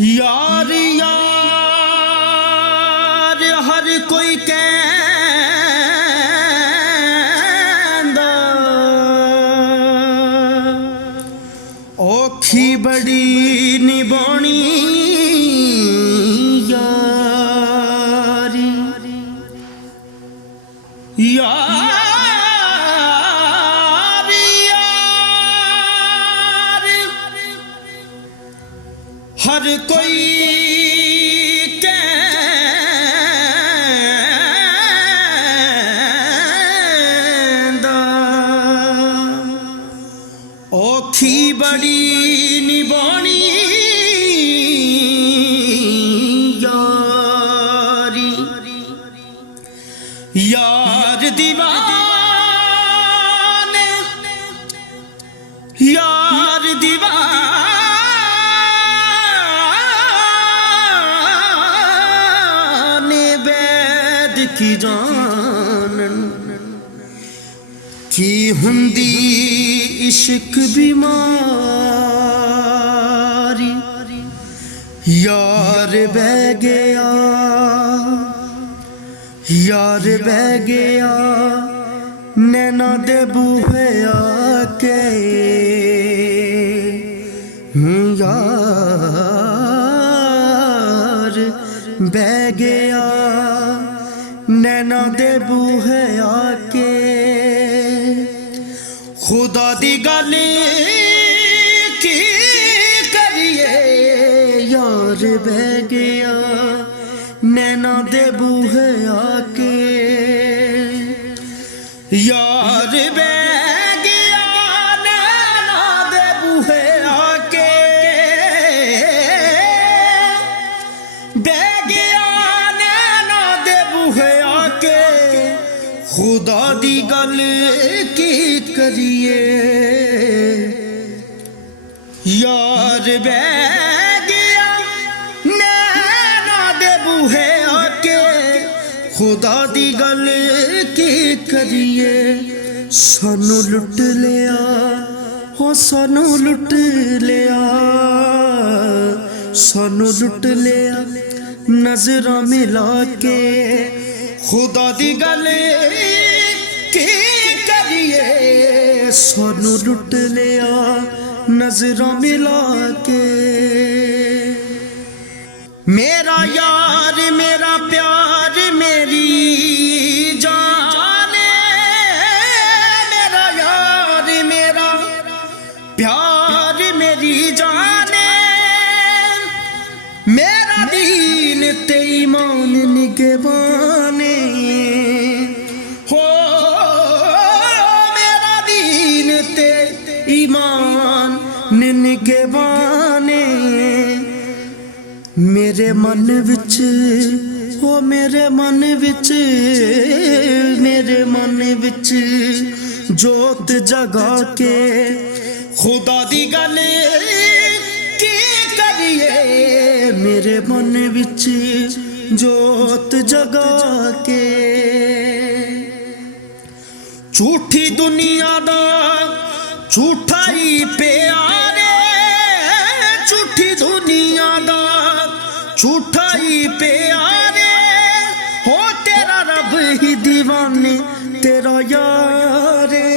यार यार हर कोई कहंदा औखी बड़ी निभानी यारी यार यार हर कोई कहंदा औखी बड़ी निभानी यारी यार दीवाने यार दीवाने बैद की जानन की हुंदी इश्क बीमारी यार बह गया यार बह गया नैना दे बूहे आके यार बह गया नैना दे बूहे आके खुदा दी गल की करिए यार बह गया नैना दे बूहे आके यार बह गया नैना दे बूहे आके बह गया नैना दे बूहे आके खुदा दी गल की करिए यार बह गया नैना दे बूहे आके खुदा दी गल की करिए सानू लुट लिया हो सानू लुट लिया सानू लुट लिया नजरां मिला के खुदा दी गल की करिए सानू लुट लिया नजरां मिला के मेरा यार मेरा प्यार मेरी जान मेरा यार मेरा प्यार मेरी जान मेरा दीन ते ईमान निगहबाने हो मेरा दीन ते ईमान निगहबाने मेरे मन विच हो मेरे मन विच मेरे मन विच जोत जगा के खुदा दी गल की करिए मेरे मन विच जोत जगा के झूठी दुनिया दा झूठा ही प्यारे झूठी दुनिया दा झूठा ही प्यारे हो तेरा रब ही दीवाने तेरा यारे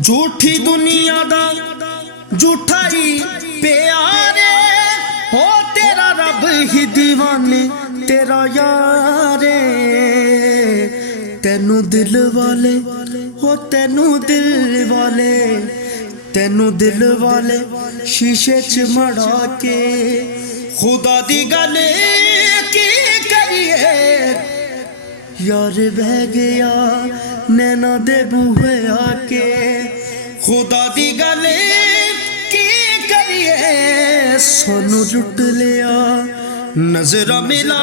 झूठी दुनिया दा झूठा ही प्यारे हो तेरा रब ही दीवाने तेरा यारे तेनू दिल वाले हो तेनू दिल वाले शीशे च मड़ा के खुदा दी गल की करिए यार बह गया नैना दे बूहे आके खुदा दी गल की करिए सानू लुट लिया नजरां मिला